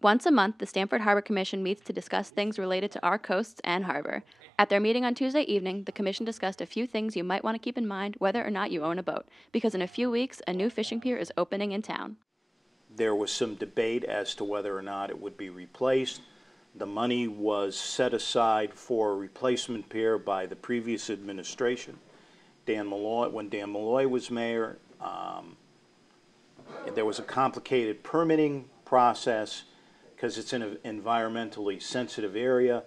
Once a month, the Stamford Harbor Commission meets to discuss things related to our coasts and harbor. At their meeting on Tuesday evening, the Commission discussed a few things you might want to keep in mind whether or not you own a boat, because in a few weeks, a new fishing pier is opening in town. There was some debate as to whether or not it would be replaced. The money was set aside for a replacement pier by the previous administration. When Dan Malloy was mayor, there was a complicated permitting process because it's in an environmentally sensitive area.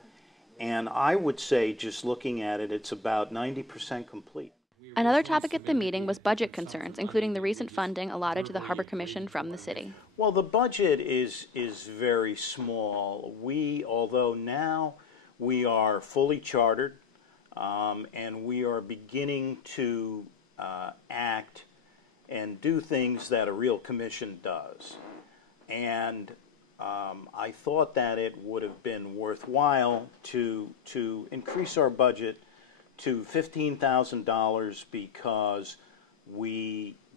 And I would say, just looking at it, it's about 90% complete. Another topic at the meeting was budget concerns, including the recent funding allotted to the Harbor Commission from the city. Well, the budget is very small. Although now we are fully chartered, and we are beginning to act and do things that a real commission does. And I thought that it would have been worthwhile to increase our budget to $15,000 because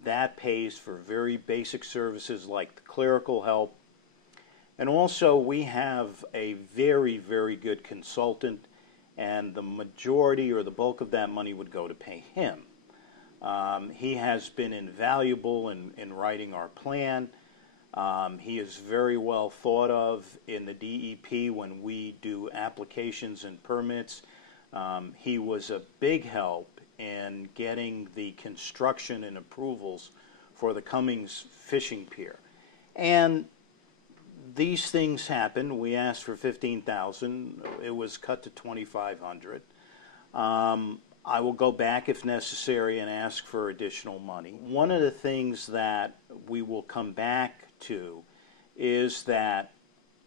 that pays for very basic services like the clerical help. And also we have a very, very good consultant, and the majority or the bulk of that money would go to pay him. He has been invaluable in writing our plan. He is very well thought of in the DEP when we do applications and permits. He was a big help in getting the construction and approvals for the Cummings Fishing Pier. And these things happen. We asked for $15,000. It was cut to $2,500. I will go back if necessary and ask for additional money. One of the things that we will come back to is that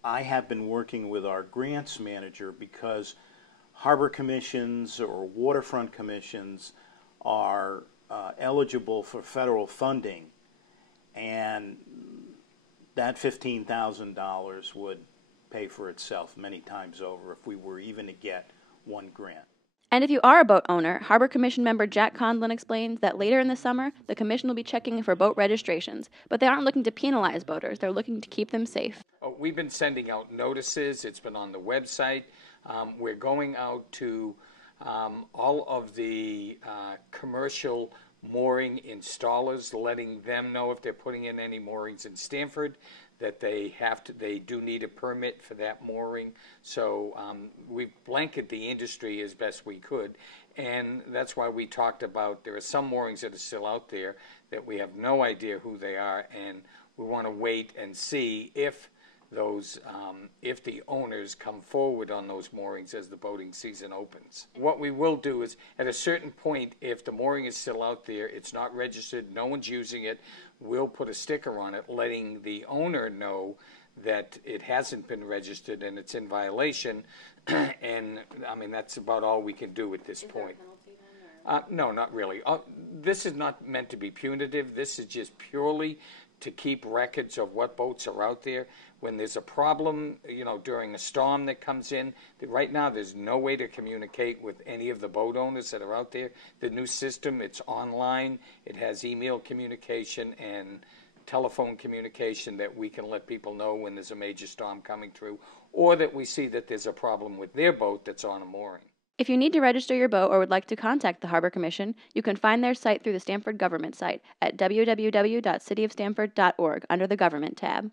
I have been working with our grants manager because harbor commissions or waterfront commissions are eligible for federal funding, and that $15,000 would pay for itself many times over if we were even to get one grant. And if you are a boat owner, Harbor Commission member Jack Conlon explains that later in the summer, the Commission will be checking for boat registrations, but they aren't looking to penalize boaters. They're looking to keep them safe. We've been sending out notices. It's been on the website. We're going out to all of the commercial mooring installers, letting them know if they're putting in any moorings in Stamford, that they do need a permit for that mooring. So we've blanketed the industry as best we could, and that's why we talked about there are some moorings that are still out there that we have no idea who they are, and we want to wait and see if the owners come forward on those moorings as the boating season opens. What we will do is, at a certain point, if the mooring is still out there, it's not registered, no one's using it, we'll put a sticker on it letting the owner know that it hasn't been registered and it's in violation. And I mean, that's about all we can do at this point. No, not really. This is not meant to be punitive. This is just purely to keep records of what boats are out there. When there's a problem, during a storm that comes in, right now there's no way to communicate with any of the boat owners that are out there. The new system, it's online. It has email communication and telephone communication that we can let people know when there's a major storm coming through, or that we see that there's a problem with their boat that's on a mooring. If you need to register your boat or would like to contact the Harbor Commission, you can find their site through the Stamford government site at www.cityofstamford.org under the Government tab.